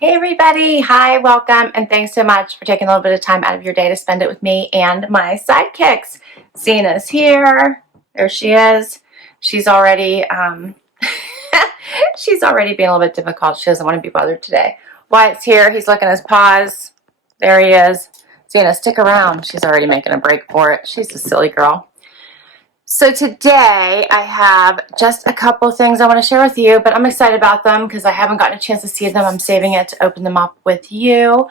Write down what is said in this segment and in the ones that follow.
Hey everybody, hi, welcome, and thanks so much for taking a little bit of time out of your day to spend it with me and my sidekicks. Cena's here. There she is. She's already she's already being a little bit difficult. She doesn't want to be bothered today. Wyatt's here. He's licking his paws. There he is. Cena, stick around. She's already making a break for it. She's a silly girl. So today I have just a couple things I want to share with you, but I'm excited about them because I haven't gotten a chance to see them. I'm saving it to open them up with you.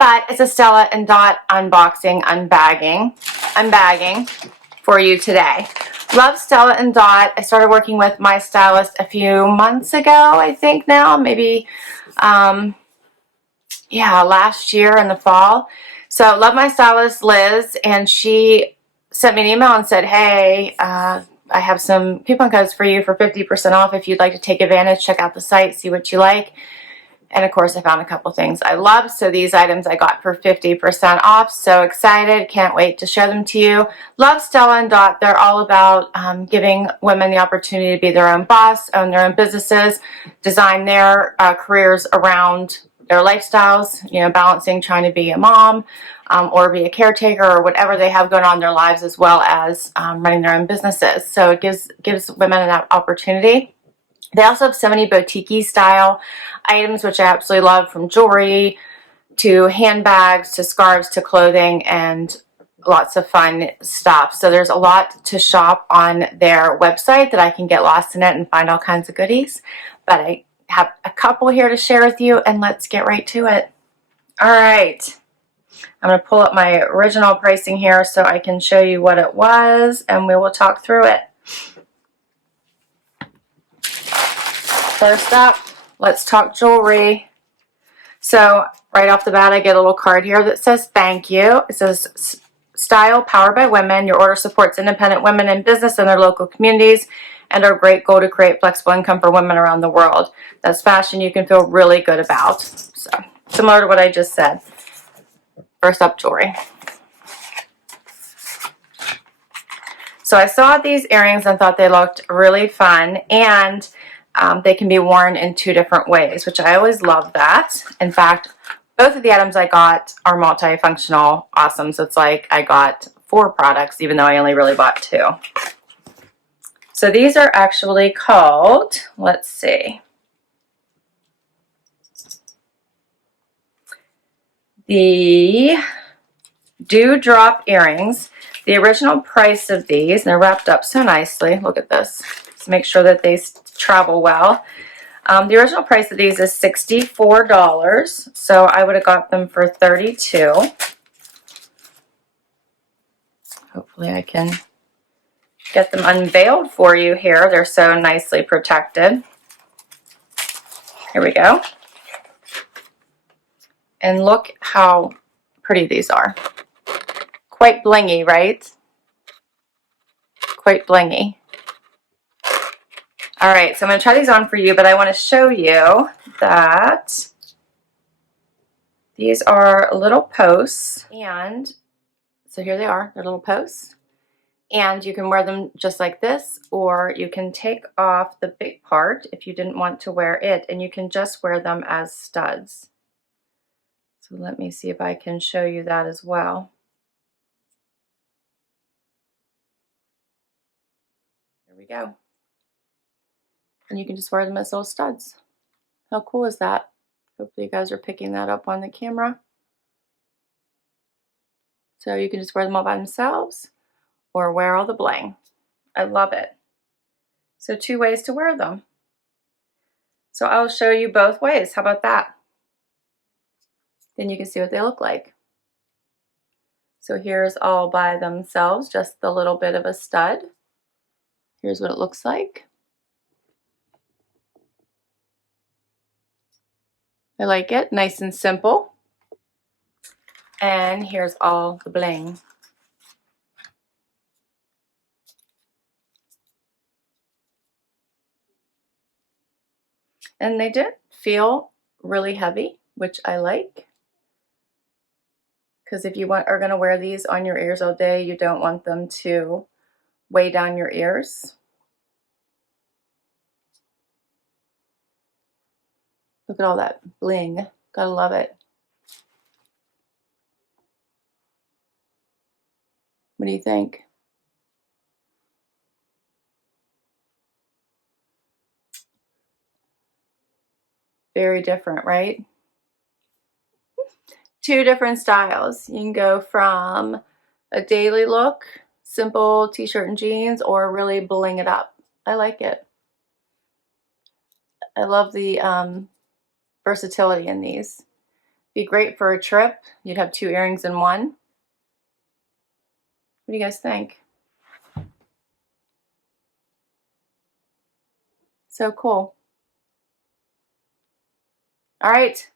But it's a Stella Dot unboxing, unbagging for you today. Love Stella Dot. I started working with My Stylist a few months ago, I think now, maybe, last year in the fall. So love My Stylist, Liz, and she sent me an email and said, hey, I have some coupon codes for you for 50% off if you'd like to take advantage. Check out the site, see what you like. And of course, I found a couple things I love. So these items I got for 50% off. So excited. Can't wait to show them to you. Love Stella Dot. They're all about giving women the opportunity to be their own boss, own their own businesses, design their careers around their lifestyles, you know, balancing trying to be a mom or be a caretaker or whatever they have going on in their lives, as well as running their own businesses. So it gives women that opportunity. They also have so many boutique style items, which I absolutely love, from jewelry to handbags to scarves to clothing and lots of fun stuff. So there's a lot to shop on their website that I can get lost in it and find all kinds of goodies. But I have a couple here to share with you, and let's get right to it. All right. I'm going to pull up my original pricing here so I can show you what it was, and we will talk through it. First up, let's talk jewelry. So right off the bat, I get a little card here that says thank you. It says style powered by women. Your order supports independent women in business in their local communities and our great goal to create flexible income for women around the world. That's fashion you can feel really good about. So similar to what I just said. First up, jewelry. So I saw these earrings and thought they looked really fun, and they can be worn in two different ways, which I always love that. In fact, both of the items I got are multifunctional. Awesome. So it's like I got 4 products, even though I only really bought 2. So these are actually called, let's see, the Dewdrop earrings. The original price of these, and they're wrapped up so nicely. Look at this. Let's make sure that they travel well. The original price of these is $64, so I would have got them for $32. Hopefully I can get them unveiled for you here. They're so nicely protected. Here we go. And look how pretty these are. Quite blingy, right? Quite blingy. All right, so I'm going to try these on for you, but I want to show you that these are little posts, and so here they are. They're little posts, and you can wear them just like this, or you can take off the big part if you didn't want to wear it, and you can just wear them as studs. So let me see if I can show you that as well. There we go. And you can just wear them as little studs. How cool is that? Hopefully you guys are picking that up on the camera. So you can just wear them all by themselves or wear all the bling. I love it. So 2 ways to wear them. So I'll show you both ways. How about that? Then you can see what they look like. So here's all by themselves, just the little bit of a stud. Here's what it looks like. I like it, nice and simple. And here's all the bling. And they didn't feel really heavy, which I like. Because if you are going to wear these on your ears all day, you don't want them to weigh down your ears. Look at all that bling. Gotta love it. What do you think? Very different, right? Two different styles. You can go from a daily look, simple t-shirt and jeans, or really bling it up. I like it. I love the versatility in these. Be great for a trip. You'd have 2 earrings in one. What do you guys think? So cool. All right.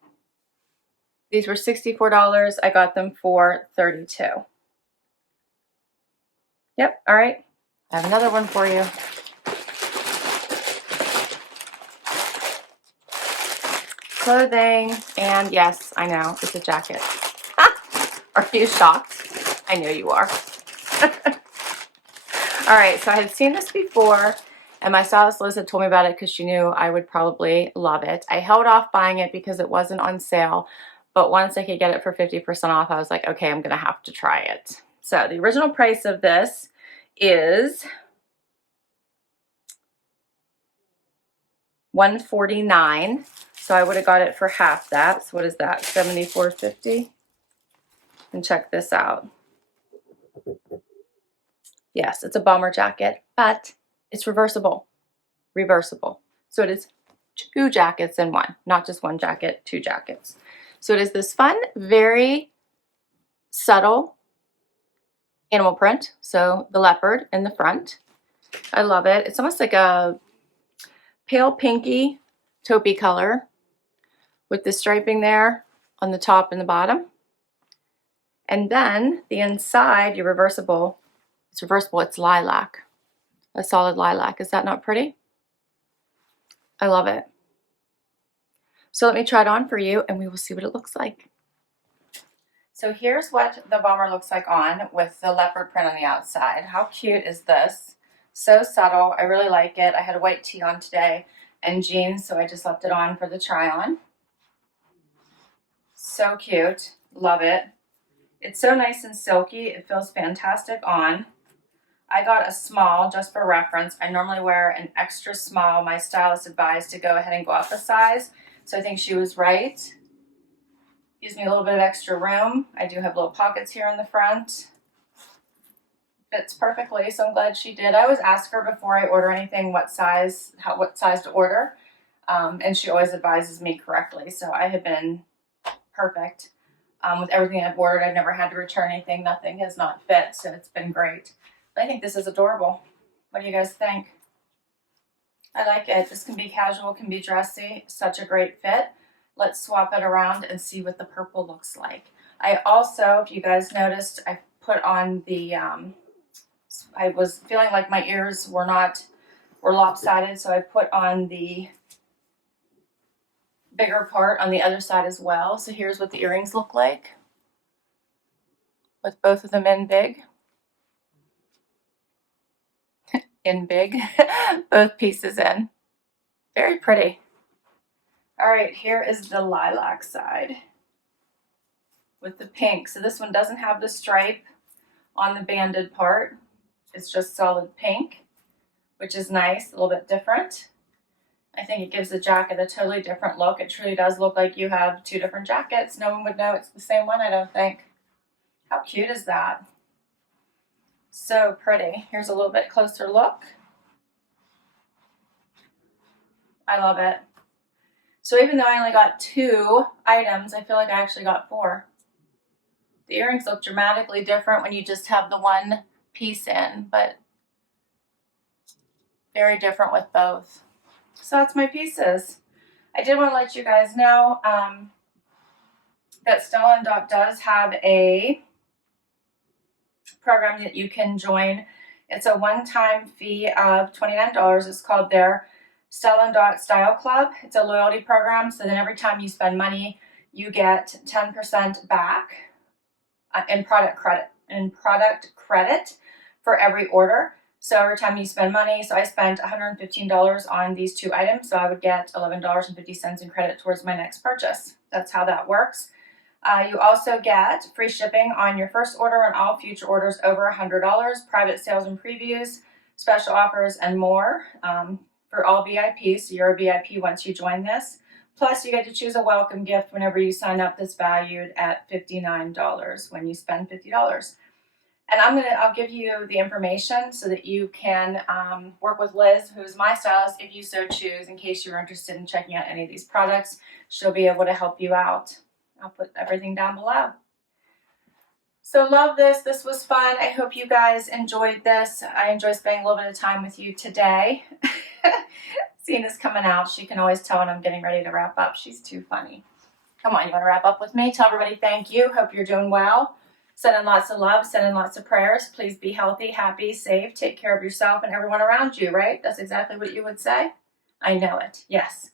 These were $64. I got them for $32. Yep. All right. I have another one for you. Clothing. And yes, I know, it's a jacket. Are you shocked? I know you are. All right, so I had seen this before, and my stylist Liz had told me about it because she knew I would probably love it. I held off buying it because it wasn't on sale, but once I could get it for 50% off, I was like, okay, I'm gonna have to try it. So the original price of this is $149. So I would have got it for half that. So what is that? $74.50. And check this out. Yes, it's a bomber jacket, but it's reversible. Reversible. So it is 2 jackets in one, not just 1 jacket, 2 jackets. So it is this fun, very subtle animal print. So the leopard in the front. I love it. It's almost like a pale pinky taupey color with the striping there on the top and the bottom. And then the inside, your reversible, it's reversible, it's lilac, a solid lilac. Is that not pretty? I love it. So let me try it on for you and we will see what it looks like. So here's what the bomber looks like on with the leopard print on the outside. How cute is this? So subtle. I really like it. I had a white tee on today and jeans, so I just left it on for the try on. So cute. Love it. It's so nice and silky. It feels fantastic on. I got a small just for reference. I normally wear an extra small. My stylist advised to go ahead and go up a size. So I think she was right. Gives me a little bit of extra room. I do have little pockets here in the front. Fits perfectly, so I'm glad she did. I always ask her before I order anything what size to order. And she always advises me correctly. So I have been perfect. With everything I've ordered, I've never had to return anything. Nothing has not fit, so it's been great. But I think this is adorable. What do you guys think? I like it. This can be casual, can be dressy. Such a great fit. Let's swap it around and see what the purple looks like. I also, if you guys noticed, I put on the, I was feeling like my ears were lopsided, so I put on the bigger part on the other side as well. So here's what the earrings look like with both of them in big. In big, both pieces in. Very pretty. All right, here is the lilac side with the pink. So this one doesn't have the stripe on the banded part. It's just solid pink, which is nice, a little bit different. I think it gives the jacket a totally different look. It truly does look like you have 2 different jackets. No one would know it's the same one, I don't think. How cute is that? So pretty. Here's a little bit closer look. I love it. So even though I only got 2 items, I feel like I actually got 4. The earrings look dramatically different when you just have the one piece in, but very different with both. So that's my pieces. I did want to let you guys know that Stella Dot does have a program that you can join. It's a one-time fee of $29. It's called their Stella Dot Style Club. It's a loyalty program, so then every time you spend money, you get 10% back in product credit for every order. So every time you spend money, so I spent $115 on these 2 items, so I would get $11.50 in credit towards my next purchase. That's how that works. You also get free shipping on your first order and all future orders over $100, private sales and previews, special offers, and more for all VIPs. So you're a VIP once you join this. Plus, you get to choose a welcome gift whenever you sign up that's valued at $59 when you spend $50. And I'll give you the information so that you can work with Liz, who's my stylist, if you so choose, in case you're interested in checking out any of these products. She'll be able to help you out. I'll put everything down below. So love this. This was fun. I hope you guys enjoyed this. I enjoyed spending a little bit of time with you today. Cena's coming out. She can always tell when I'm getting ready to wrap up. She's too funny. Come on, you want to wrap up with me? Tell everybody thank you. Hope you're doing well. Send in lots of love. Send in lots of prayers. Please be healthy, happy, safe. Take care of yourself and everyone around you, right? That's exactly what you would say. I know it. Yes.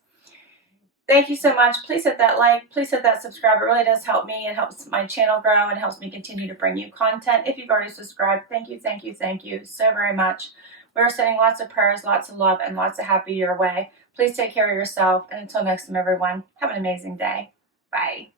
Thank you so much. Please hit that like. Please hit that subscribe. It really does help me. It helps my channel grow and helps me continue to bring you content. If you've already subscribed, thank you, thank you, thank you so very much. We're sending lots of prayers, lots of love, and lots of happy your way. Please take care of yourself. And until next time, everyone, have an amazing day. Bye.